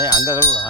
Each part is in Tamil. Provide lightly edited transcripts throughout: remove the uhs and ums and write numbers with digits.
ஏய் அங்கே கழுவுடா.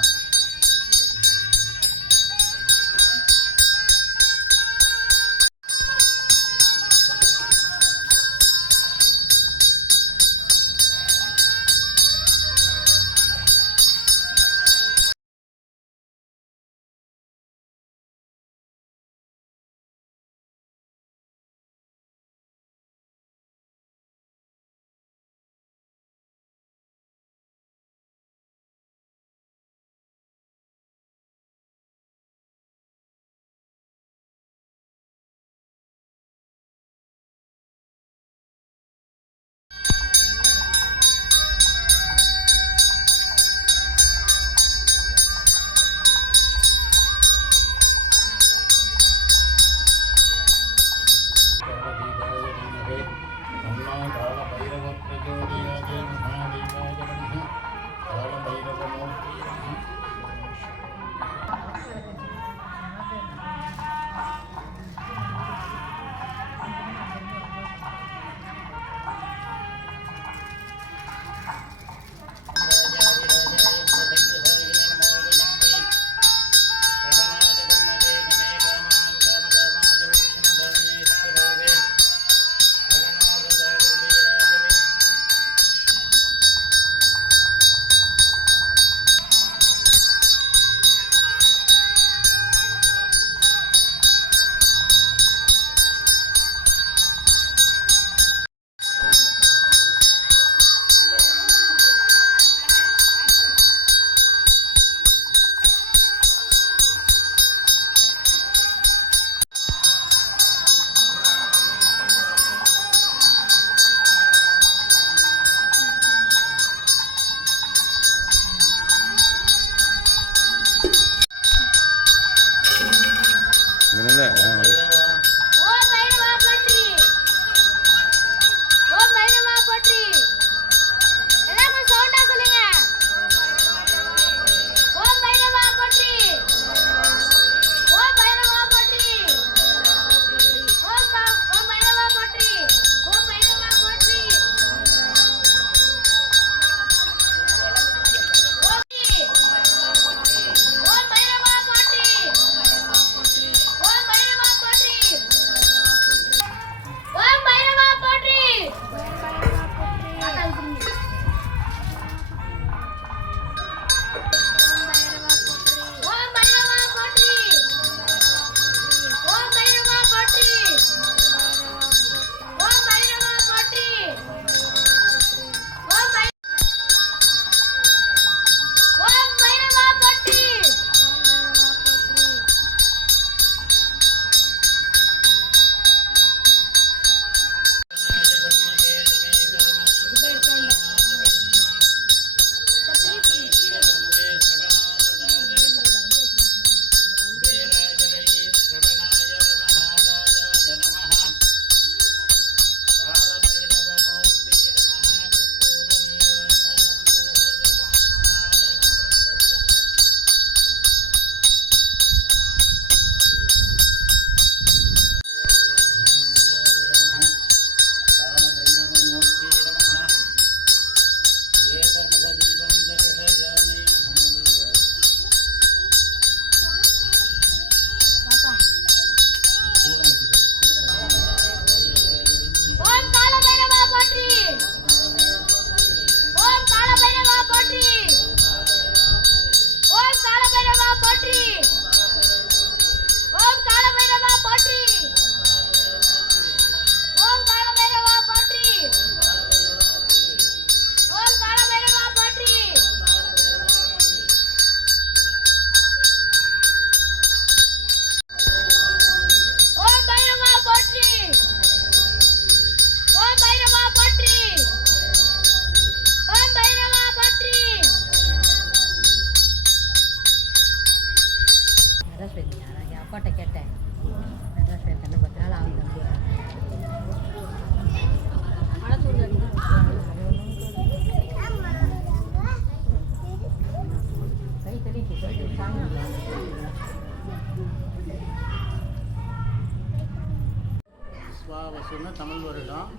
விசுன்னு தமிழ் வருடம்.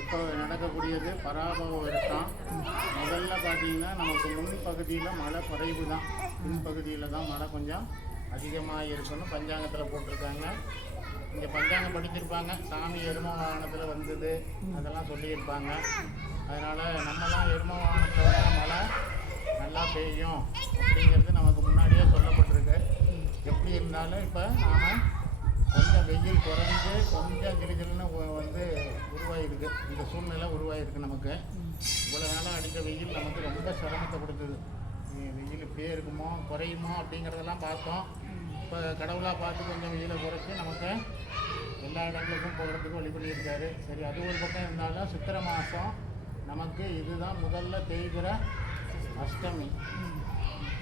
இப்போ நடக்கக்கூடியது பராபவ வருஷம். முதல்ல பார்த்தீங்கன்னா நமக்கு முன்பகுதியில் மழை குறைவு தான், பின்பகுதியில் தான் மழை கொஞ்சம் அதிகமாக இருக்குன்னு பஞ்சாங்கத்தில் போட்டிருக்காங்க. இங்கே பஞ்சாங்கம் படிச்சிருப்பாங்க, சாமி எரும வாகனத்தில் வந்தது அதெல்லாம் சொல்லியிருப்பாங்க. அதனால் நம்மலாம் எரும வாகனத்தில் மழை நல்லா பெய்யும் அப்படிங்கிறது நமக்கு முன்னாடியே சொல்லப்பட்டிருக்கு. எப்படி இருந்தாலும் இப்போ நாம் கொஞ்சம் வெயில் குறைஞ்சு கொஞ்சம் கிளிகிள்னு வந்து உருவாகிருக்கு, இந்த சூழ்நிலை உருவாகிருக்கு. நமக்கு இவ்வளோ நாளாக அடித்த வெயில் நமக்கு ரொம்ப சிரமத்தை கொடுத்தது. வெயில் இப்படியே இருக்குமோ குறையுமோ அப்படிங்கிறதெல்லாம் பார்த்தோம். இப்போ கடவுளாக பார்த்து கொஞ்சம் வெயிலை குறைச்சி நமக்கு எல்லா இடங்களுக்கும் போகிறதுக்கு வழி பண்ணியிருக்காரு. சரி, அது ஒரு பக்கம் இருந்தாலும் சித்திரை மாதம் நமக்கு இதுதான் முதல்ல தேய்பிறை அஷ்டமி.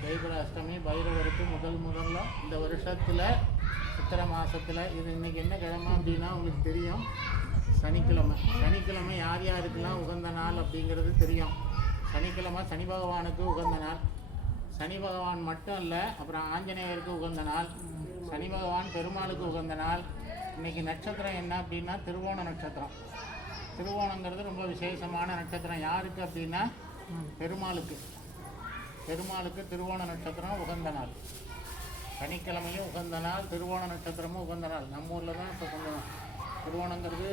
தேய்பிறை அஷ்டமி பைரவருக்கு முதல்ல இந்த வருஷத்தில் சித்திரை மாதத்தில் இது இன்றைக்கி என்ன கிழமை அப்படின்னா உங்களுக்கு தெரியும், சனிக்கிழமை. சனிக்கிழமை யார் யாருக்கெல்லாம் உகந்த நாள் அப்படிங்கிறது தெரியும். சனிக்கிழமை சனி பகவானுக்கு உகந்த நாள். சனி பகவான் மட்டும் இல்லை, அப்புறம் ஆஞ்சநேயருக்கு உகந்த நாள், சனி பகவான் பெருமாளுக்கு உகந்த நாள். இன்றைக்கி நட்சத்திரம் என்ன அப்படின்னா திருவோண நட்சத்திரம். திருவோணங்கிறது ரொம்ப விசேஷமான நட்சத்திரம். யாருக்கு அப்படின்னா பெருமாளுக்கு. பெருமாளுக்கு திருவோண நட்சத்திரம் உகந்த நாள். சனிக்கிழமையும் உகந்த நாள், திருவோண நட்சத்திரமும் உகந்த நாள். நம்ம ஊரில் தான் இப்போ கொஞ்சம் திருவோணங்கிறது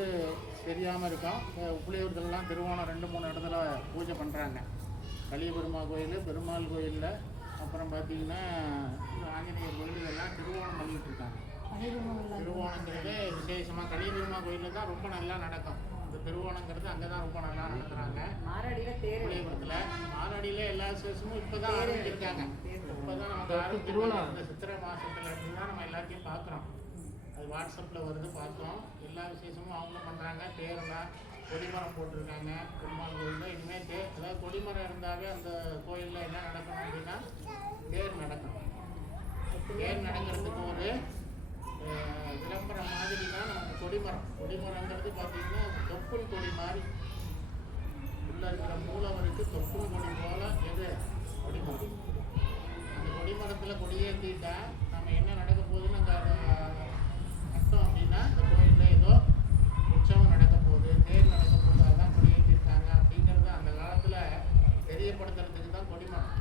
தெரியாமல் இருக்கும். புளியூர்லாம் திருவோணம் 2-3 இடத்துல பூஜை பண்ணுறாங்க. கலியபெருமாள் கோயில், பெருமாள் கோயிலில், அப்புறம் பார்த்திங்கன்னா ஆஞ்சநேயர் கோயில், இதெல்லாம் திருவோணம் பண்ணிகிட்டு இருக்காங்க. திருவோணங்கிறது விசேஷமாக கலியபெருமாள் கோயிலில் தான் ரொம்ப நல்லா நடக்கும். இந்த திருவோணங்கிறது அங்கே தான் ரொம்ப நல்லா நடத்துகிறாங்க. புளியபுரத்தில் மாரடியில் எல்லா விசேஷமும் இப்போ தான் ஆரம்பிச்சிருக்காங்க. இப்போ தான் நமக்கு ஆரம்பிச்சிருவோம். இந்த சித்திரை மாதத்தில் இருந்து தான் நம்ம எல்லாத்தையும் பார்க்குறோம். அது வாட்ஸ்அப்பில் வருது, பார்க்குறோம். எல்லா விசேஷமும் அவங்களும் பண்ணுறாங்க. தேரெல்லாம் கொடிமரம் போட்டிருக்காங்க பெருமாள் கோயிலில். இனிமேல் அதாவது கொடிமரம் இருந்தாவே அந்த கோயிலில் என்ன நடக்கணும் அப்படின்னா தேர் நடக்கணும். தேர் நடக்கிறதுக்கு ஒரு விளம்பரம் மாதிரி தான் நமக்கு கொடிமரம். கொடிமரங்கிறது பார்த்திங்கன்னா தொப்புள் கொடி மாதிரி உள்ள இருக்கிற மூலவருக்கு தொப்புள் கொடி போல் எது கொடிமரம். அந்த கொடிமரத்தில் கொடியேற்றிட்டா நம்ம என்ன நடக்க போகுதுன்னு அங்கே அர்த்தம் அப்படின்னா இந்த கோயிலில் ஏதோ உற்சவம் நடக்க போகுது, தேர் நடக்க போகுது, அதான் கொடியேற்றிருக்காங்க அப்படிங்கிறத அந்த காலத்தில் தெரியப்படுத்துறதுக்கு தான் கொடிமரம்.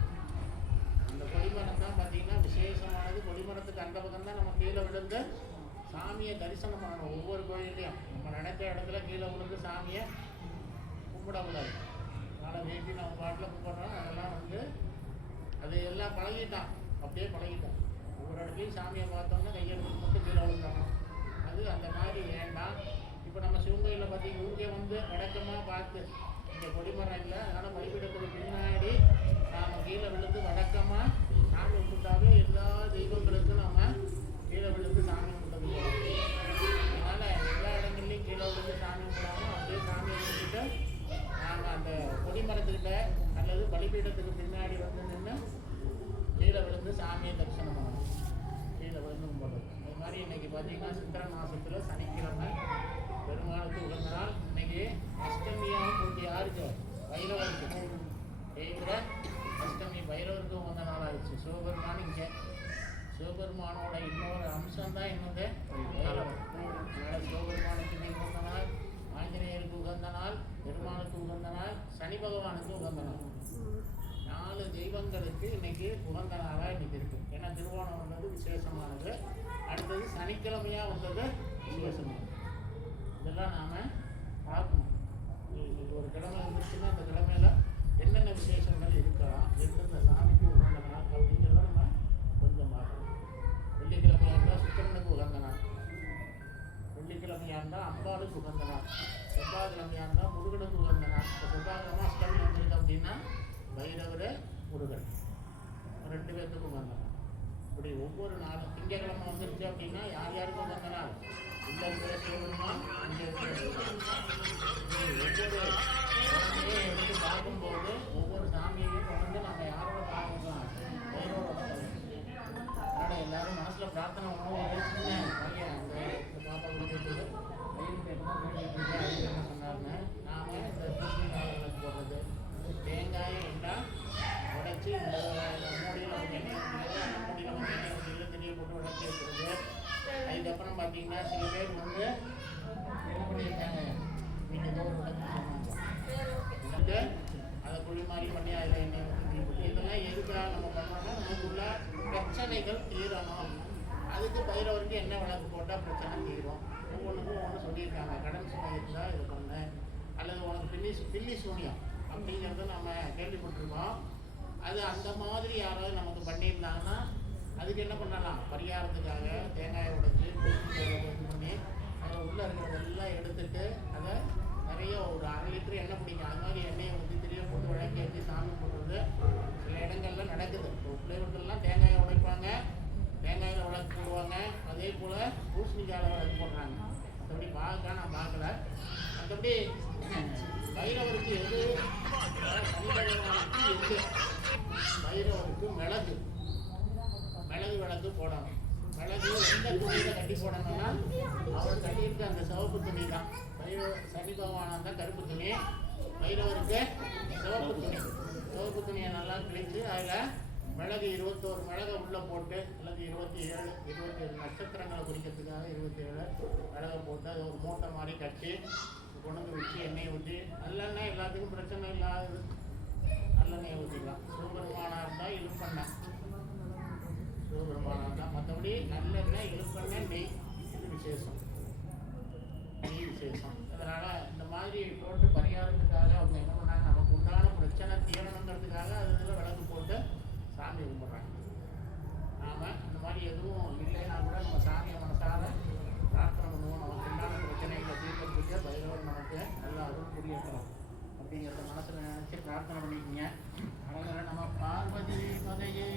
அந்த கொடிமரம் தான் பார்த்திங்கன்னா விசேஷமானது. கொடிமரத்துக்கு அந்த பக்கம் தான் நம்ம கீழே விழுந்து சாமியை தரிசனம் பண்ணணும். ஒவ்வொரு கோயிலையும் நம்ம நினைச்ச இடத்துல கீழே விழுந்து சாமியை கும்பிடக்கூடாது. அதனால் வேண்டி நம்ம பாட்டில் கும்பிட்றோம். அதெல்லாம் வந்து அது எல்லாம் பழகிட்டான், அப்படியே பழகிட்டான். ஒவ்வொரு இடத்துலையும் சாமியை பார்த்தோம்னா கையெழுத்து மட்டும் கீழே விழுந்துடணும். அது அந்த மாதிரி வேண்டாம். இப்போ நம்ம சிவங்கோயிலில் பார்த்தீங்கன்னா இங்கே வந்து வடக்கமாக பார்த்து இங்கே கொடிமரம் இல்லை, அதனால் வழிபடத்துக்கு பின்னாடி நாம் கீழே விழுந்து வடக்கமாக சாமி கும்பிட்டாவே எல்லா தெய்வங்களுக்கும் நம்ம கீழே விழுந்து சாமி கும்பிட்டது. அதனால் எல்லா இடங்கள்லையும் கீழே விழுந்து சாமி கும்பிடாமல் அப்படியே சாமியை கும்பிட்டு நாங்கள் அந்த கொடிமரத்துக்கிட்ட அல்லது பலிபீடத்துக்கு பின்னாடி வந்து நின்று கீழே விழுந்து சாமியை தரிசனம் பண்ணணும். கீழே விழுந்து கும்பிடுறது. அது மாதிரி இன்றைக்கி பார்த்திங்கன்னா சித்திரை மாதத்தில் சனிக்கிழமை பெருமாளுக்கு உகந்த நாள். இன்றைக்கி அஷ்டமியாகவும் போட்டி யாருக்கு? பைரவருக்கு. தேய்பிறை அஷ்டமி பைரவருக்கு உகந்த நாள் ஆயிடுச்சு. சிவபெருமான் இங்கே சிவபெருமானோட இன்னொரு அம்சம் தான் என்னது பைரவர். அதனால் சிவபெருமானுக்கு இன்னைக்கு உகந்த நாள், ஆஞ்சநேயருக்கு உகந்த நாள், பெருமாளுக்கு உகந்த நாள், சனி பகவானுக்கு உகந்த நாள். 4 தெய்வங்களுக்கு இன்னைக்கு உகந்த நாளாக இன்னைக்கு இருக்குது. ஏன்னா திருவோணம் வந்தது விசேஷமானது. அடுத்தது சனிக்கிழமையாக வந்தது விசேஷமானது. இதெல்லாம் நாம் பார்க்கணும். இன்னைக்கு ஒரு கிழமை இருந்துச்சுன்னா அந்த கிழமையில் என்னென்ன விசேஷங்கள் இருக்கலாம், எந்தெந்த சாமிக்கு உகந்த நாள் அப்படிங்கிறத நம்ம கொஞ்சம் பார்க்கணும். வெள்ளிக்கிழமையாக இருந்தால் சுக்கிரனுக்கு உகந்த நாள், வெள்ளிக்கிழமையாக இருந்தால் அம்பாளுக்கு உகந்த நாள், செவ்வாய்க்கிழமையாக இருந்தால் முருகனுக்கு உகந்த நாள். இப்போ செவ்வாய்க்கிழமை அஷ்டமி வந்திருக்கு அப்படின்னா பைரவர் முருகன் 2 பேர்த்துக்கும் உகந்த நாள். இப்படி ஒவ்வொரு நாளும் திங்கக்கிழமை வந்துருச்சு அப்படின்னா யார் யாருக்கும் உகந்த நாள்? இந்த இருக்கிற சிவபெருமான், இங்கே இருக்கிற ஒவ்வொரு குழந்தையும் எடுத்து பார்க்கும்போது ஒவ்வொரு சாமியையும் தொடர்ந்து நம்ம யாரோட பார்க்கணும்? பைரவரோட பார்க்கணும். அதனால் எல்லோரும் மனசில் பிரார்த்தனை வச்சுங்க. அந்த பாப்பா கொடுத்துட்டு என்ன சொன்னாருன்னு நாம் இந்த தூக்கி நாளங்களுக்கு போடுறது, தேங்காயை எல்லாம் உடைச்சி இந்த மூடியில் நம்ம எண்ணெய் ஊற்றினது, அந்த மூடியில் நம்ம எண்ணெய் ஊற்றியில் திணியை போட்டு உடச்சி வைக்கிறது. அதுக்கப்புறம் பார்த்தீங்கன்னா சில பேர் வந்து என்ன என்னுடைய தேங்காய் நீங்கள் ஏதோ ஒரு விளக்கு அதை குழி மாதிரி பண்ணி அதில் எண்ணெய் ஊற்றி இதெல்லாம் எதுக்காக நம்ம பண்ணோம்னா நமக்குள்ள பிரச்சனைகள் தீரணும். அதுக்கு பைரவருக்கு என்ன விளக்கு போட்டால் பிரச்சனை தீரும். ஒவ்வொன்றுக்கும் ஒன்று சொல்லியிருக்காங்க. கடன் சுமை இருந்தால் இது பண்ணு, அல்லது உனக்கு பில்லி சூனியம் அப்படிங்கிறத நம்ம கேள்விப்பட்டிருக்கோம். அது அந்த மாதிரி யாராவது நமக்கு பண்ணியிருந்தாங்கன்னா அதுக்கு என்ன பண்ணலாம், பரிகாரத்துக்காக தேங்காயை உடைச்சி பண்ணி அதில் உள்ளே இருக்கிறதெல்லாம் எடுத்துட்டு அதை நிறைய ஒரு 1/2 லிட்டர் எண்ணெய் பிடிக்கும். அது மாதிரி எண்ணெயை ஊற்றி திரிய போட்டு விளக்கி வச்சு சாமி போடுறது சில இடங்கள்ல நடக்குது. இப்போ பிள்ளைகளுக்கெல்லாம் தேங்காயை உடைப்பாங்க, தேங்காயில் விளக்கு போடுவாங்க. அதே போல் பூசணிக்காயில் விளக்கு போடுறாங்க. மற்றபடி பார்க்க நான் பார்க்கல. மற்றபடி பைரவருக்கு எது சனிபகவானுக்கு எது பைரவருக்கு மிளகு விளக்கு போடணும். மிளகு எந்த துணியில் கட்டி போடணும்னா அவர் கட்டியிருக்க அந்த சிவப்பு துணி தான். சனி பகவான் தான் கருப்பு துணி, பைரவருக்கு சிவப்பு துணியை நல்லா கிழித்து அதில் மிளகு 21 மிளகை உள்ளே போட்டு, அல்லது 27 நட்சத்திரங்களை குறிக்கிறதுக்காக 27 மிளகை போட்டு அதை ஒரு மூட்டை மாதிரி கட்டி கொண்டு வச்சு எண்ணெயை ஊற்றி, நல்லெண்ணெய் எல்லாத்துக்கும் பிரச்சனை இல்லாதது, நல்லெண்ணெயை ஊற்றிக்கலாம். சிவபெருமானாக இருந்தால் இழுப்பெண்ணெய், சிவபெருமானாக இருந்தால். மற்றபடி நல்லெண்ணெய், இழுப்பெண்ணெய், நெய், இது விசேஷம், நெய் விசேஷம். அதனால் இந்த மாதிரி போட்டு பரிகாரத்துக்காக அவங்க என்ன பண்ணாங்க, நமக்கு உண்டான பிரச்சனை தீரணுங்கிறதுக்காக அதில் விளக்கு போட்டு சாமி கும்பிட்றாங்க. நாம் அந்த மாதிரி எதுவும் இல்லைன்னா கூட நம்ம சாமியை மனசார பிரார்த்தனை பண்ணுவோம். நமக்கு உண்டான பிரச்சனைகளை தீர்க்கிறதுக்கு பைரவர் நமக்கு நல்ல அருள் புரியணும் அப்படிங்கிறத மனசில் நினச்சி பிரார்த்தனை பண்ணிக்கிங்க. அதனால் நம்ம பார்வதி பதையே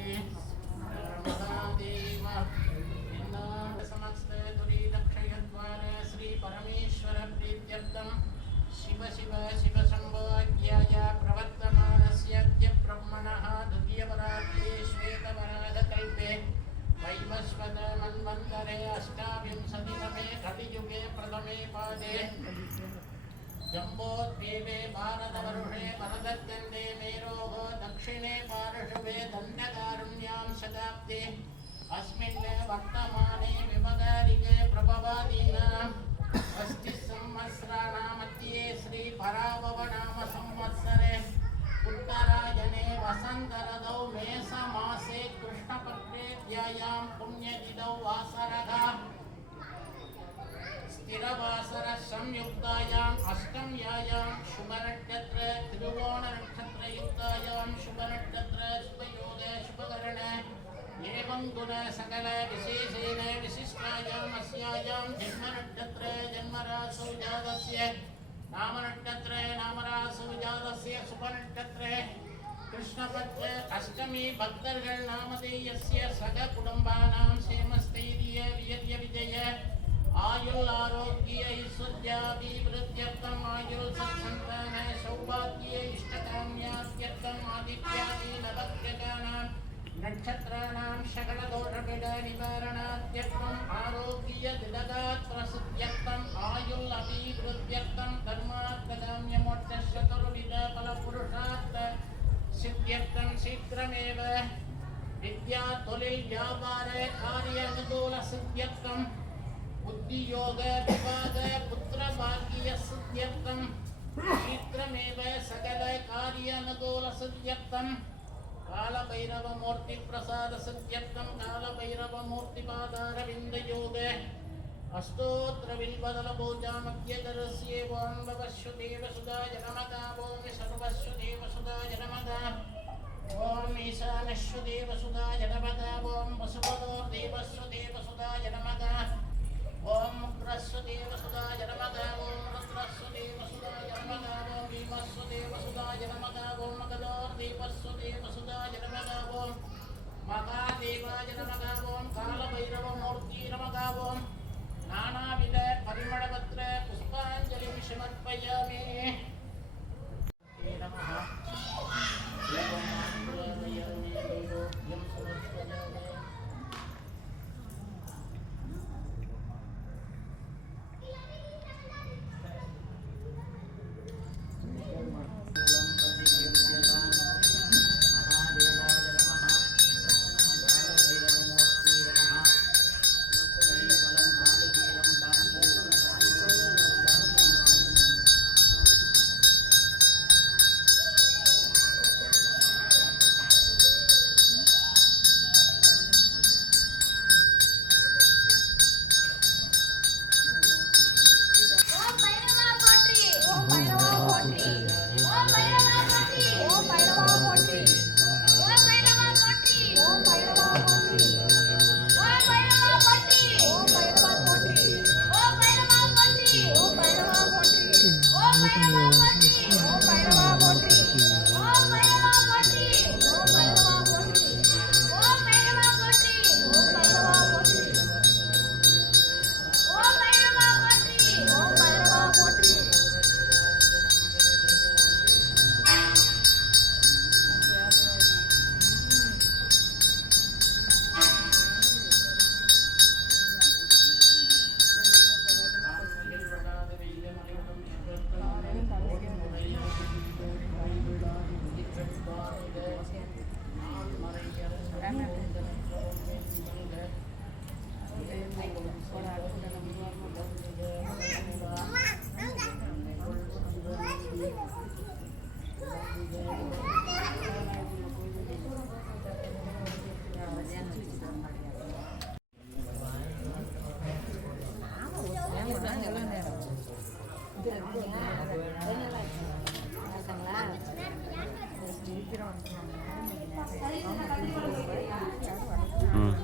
समस्त दुरीदक्षयद्वार श्री परमेश्वर प्रीत्यर्थम शिव शिव शिव संवाद्याय प्रवर्तमानस्य अद्य ब्रह्मणः द्वितीयपरार्धे श्वेतवराहकल्पे वैवस्वत मन्वन्तरे अष्टाविंशतितमे कलियुगे प्रथमे पादे जम्बोद्वीपे भारतवर्षे वरदगन्धे मेरोः दक्षिणे पार्श्वे दण्डकारुण्यां शताब्दे अस्मिन् वर्तमाने विपदारिके प्रभवादीनाम् अस्ति संवत्सराणां मध्ये श्री पराभवनाम संवत्सरे उत्तरायणे वसन्तऋतौ मेषमासे कृष्णपक्षेभ्यां पुण्यतिथौ वासरः स्थिरवासर संयुक्तायाम् अष्टम्यायां शुभनक्षत्र तिरुवोणनक्षत्रयुक्तायां शुभनक्षत्र शुभयोगे शुभकरणे एवं गुण सकल विशेषेण विशिष्टायाम् अस्यायां जन्मनक्षत्रे जन्मराशौ जातस्य नामनक्षत्रे नामराशौ जातस्य शुभनक्षत्रे कृष्णपक्षे अष्टमी भक्तர்கள் नामधेयस्य सग कुटुम्बानां क्षेमस्थैर्य वीर्य विजय आयुल आरोग्य ऐश्वर्याभिवृद्ध्यर्थम् आयुल सत्सन्तान सौभाग्य इष्टकाम्यार्थम् आदित्यादि नवग्रहाणां नक्षत्राणां सकलदोषपीड निवारणार्थम् आरोग्य दृढगात् प्रसिद्ध्यर्थम् आयुल अभिवृद्ध्यर्थम् धर्मार्थकाम्यमोक्षचतुर्विध फलपुरुषार्थ सिद्ध्यर्थम् शीघ्रमेव विद्या तोलिल व्यापार कार्यानुकूल सिद्ध्यर्थम् बुद्धियोग विवाद पुत्र भाग्य सिद्ध्यर्थम् शीघ्रमेव सकल कार्यानुकूल सिद्ध्यर्थम् काल भैरव मूर्ति प्रसाद सिद्ध्यर्थम् काल भैरव मूर्ति पादारविंद योग अष्टोत्र बिल्बदल पूजा मध्य दरस्ये ओम भवश्वदेव सुदाय नमः ओम सर्वश्वदेव सुदाय नमः ओम ईशानश्वदेव सुदाय नमः ओम वसुपदोर्देवस्वदेव सुदाय नमः ओम रुद्रस्वदेव सुदाय नमः ओम रुद्रस्वदेव सुदाय नमः ओम भीमस्वदेव सुदाय नमः ओम मगधोर्देवस्वदेव सुदाय नमः ओम महादेवाय नमः ओम कालभैरव मूर्ति नमः ओम नानाविध परिमलपत्र पुष्पाञ्जलिं समर्पयामि नमः ம்